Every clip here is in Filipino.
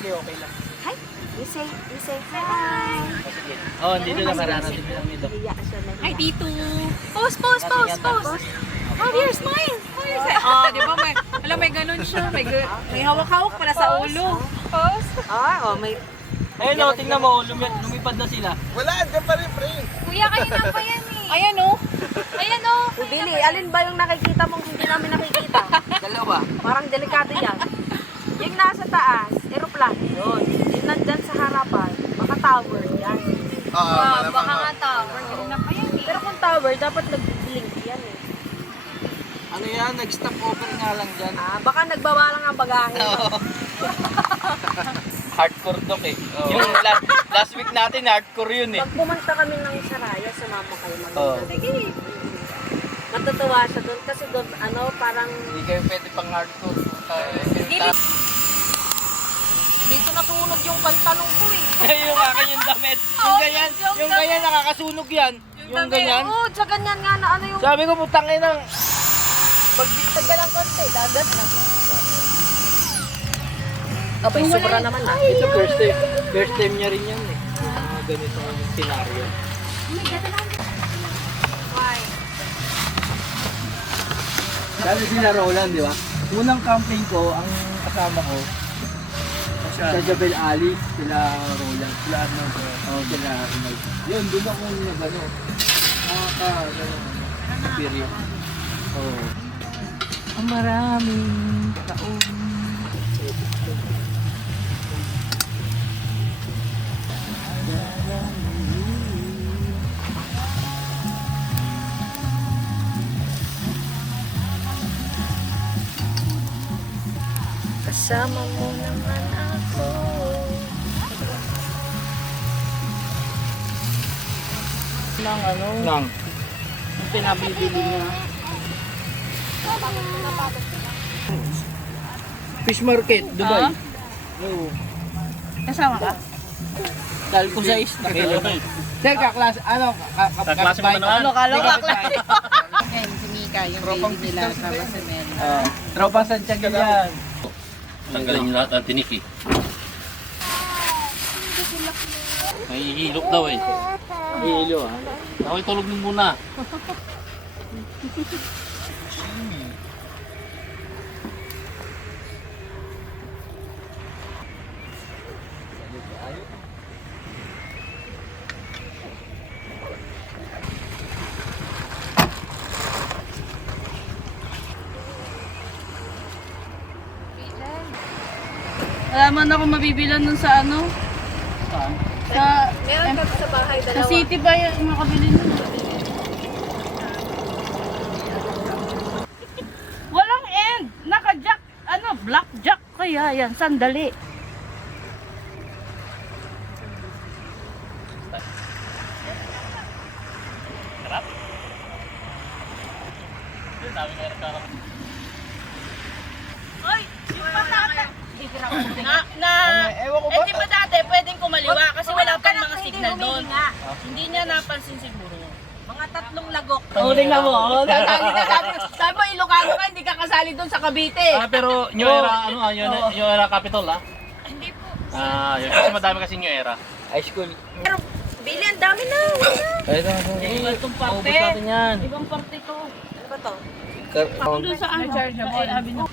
sige, okay lang. Hi. You say hi. Oh, sige. Oh, dito na mararating lang nito. Hiya siya na Hi, hiya. Tito. Pose, pose, pose, pose. Oh, here, smile. Oh, di ba may, alam, may ganun siya. May hawak-hawak pala sa ulo. Pose. Oh, may... Ayun o, tingnan mo, lumipad na sila. Wala, andyan pa rin, pre. Kuya, kanina pa yan eh. Ayan oh. Ayan oh. Bili, alin ba yung nakikita mong hindi namin nakikita? Dalawa. Parang delikado yan. Yung nasa taas, aeroplano yun. Yung nandyan sa harapan, baka tower yan. Oo, malamang. Baka nga tower. Kanina pa yan eh. Pero kung tower, dapat nag-blink yan eh. Ano yan, nag-stop over nga lang dyan. Baka nagbawalang ang bagahe. Hardcore dok eh. Yung last week natin, hardcore yun eh. Pag pumunta kami ng Saraya, sumama kayo Oo. Sige. Matutuwa siya doon kasi doon, parang... Hindi kayo pwede pang hardcore. Dito nasunog yung pantalong ko eh. yung akin yung damit. Yung ganyan nakakasunog yan. Yung ganyan. Oo, sa ganyan nga na ano yung... Sabi ko, putangin ng... Pagbitag ka lang konti, dagat na. Abay, sobra naman na. Ito first time niya rin yan eh. Ganitong scenario. Sabi sila Roland, di ba? Unang camping ko, ang kasama ko, sa Jabal Ali, sila Roland, sila Arnold, sila Arnold. Yun, doon ako nag-ano, experience. Oo. Ang maraming taon. Kasama mo naman ako. Nang ano? Nang. Yung pinabibili niya. Fish market, Dubai. Oo. Kasama ka? Dahil ko sa is, nakilala. Sir, kaklas, kaklase mo Ano, kala ko kaklase. Ngayon, si Mika, yung baby nila, tapos si Mel. Tropang Santiago yan. Tanggalin niyo lahat ng tiniki. May hilok daw eh. Hilo Ako'y tulog din muna. Wala man ako mabibilan nun sa ano? Sa... Meron kami sa bahay, Sa dalawa. city ba yung makabili nun? Walang end! Naka-jack, black jack kaya yan, sandali. Oy, yung patata. Ewan ko ba? Eh di ba dati pwedeng kumaliwa kasi wala pang mga signal doon. Hindi niya napansin siguro. Mga 3 lagok. Oh, tingnan mo. Oh, sabi mo, Ilocano ka, hindi ka kasali doon sa Cavite. Pero New Era, New Era Capital Hindi po. Yun. Kasi madami kasi New Era. High school. Pero, Billy, ang dami na. Ito. Ibang parte. Ubus natin yan. Ibang parte ko. Ano ba to? Doon sa ano? Chargeable.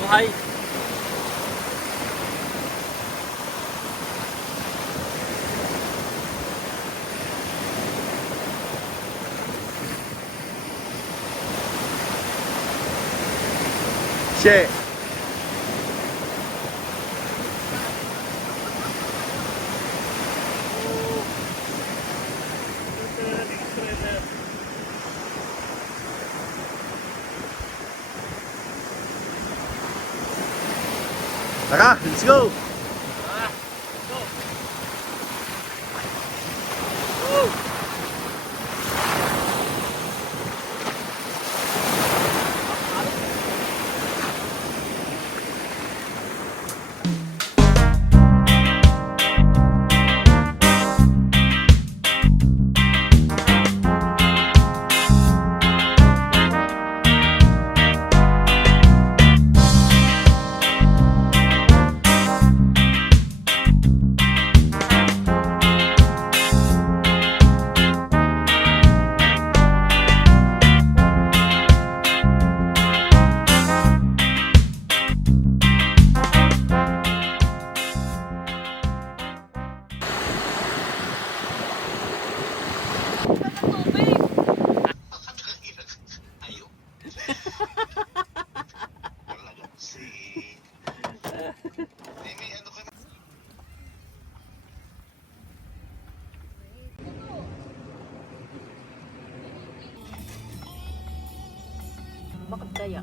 Buhay. Che. Tara, let's go! Bakit kaya?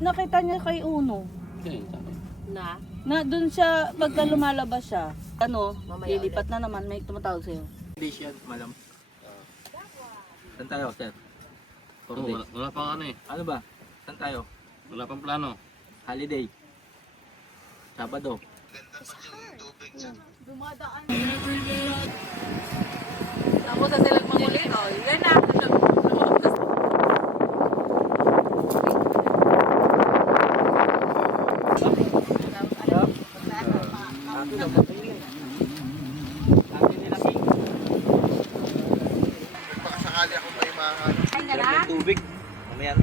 Nakita niya kay Uno. Na? Na doon siya pagka lumalabas siya. Ano, Mamaya lilipat na naman, may tumatawag sa'yo. Days yan, malam. Saan tayo, sir? 4 days. Wala pang ano eh. Ano ba? Saan tayo? Wala pang plano. Holiday. Sabado. Tapos sa silang mangulit. Oh, yan na. Akin nila king. Baka sakali ako may mahal. Ay, na na. Tubig. Mamaya.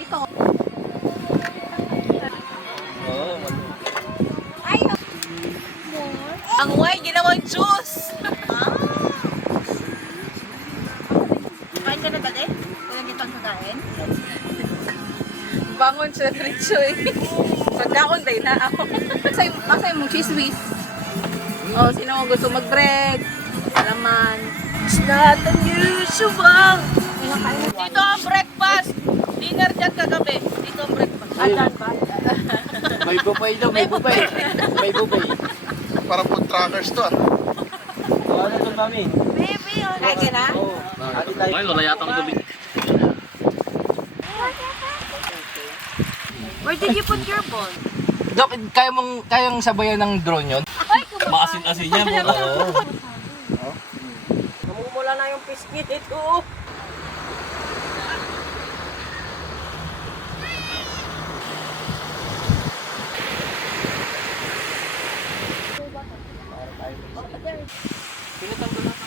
Ito. Oo. Ay, ang way, ginawang juice. Kain ka na ba, de? Kailan kitang kakain? Bangon siya, Richo eh. Pagkaon day na ako. Masay mong cheese whiz. Oh, sino mo gusto mag-bread? Alaman. It's not unusual. Dito ang breakfast. Dinner dyan kagabi. Dito ang breakfast. Adan ba? May bupay daw, may bupay. May bupay. Parang food trackers to ah. Oo, ano ito mami? Baby, oh. Kain ka na? Oo. Ati tayo. Ay, wala yata ang tubig. Where did you put your ball? Dok, kayang sabayan ng drone yun? Maasin-asin niya mo. Namumula na yung piskit ito. Pinatanggal na.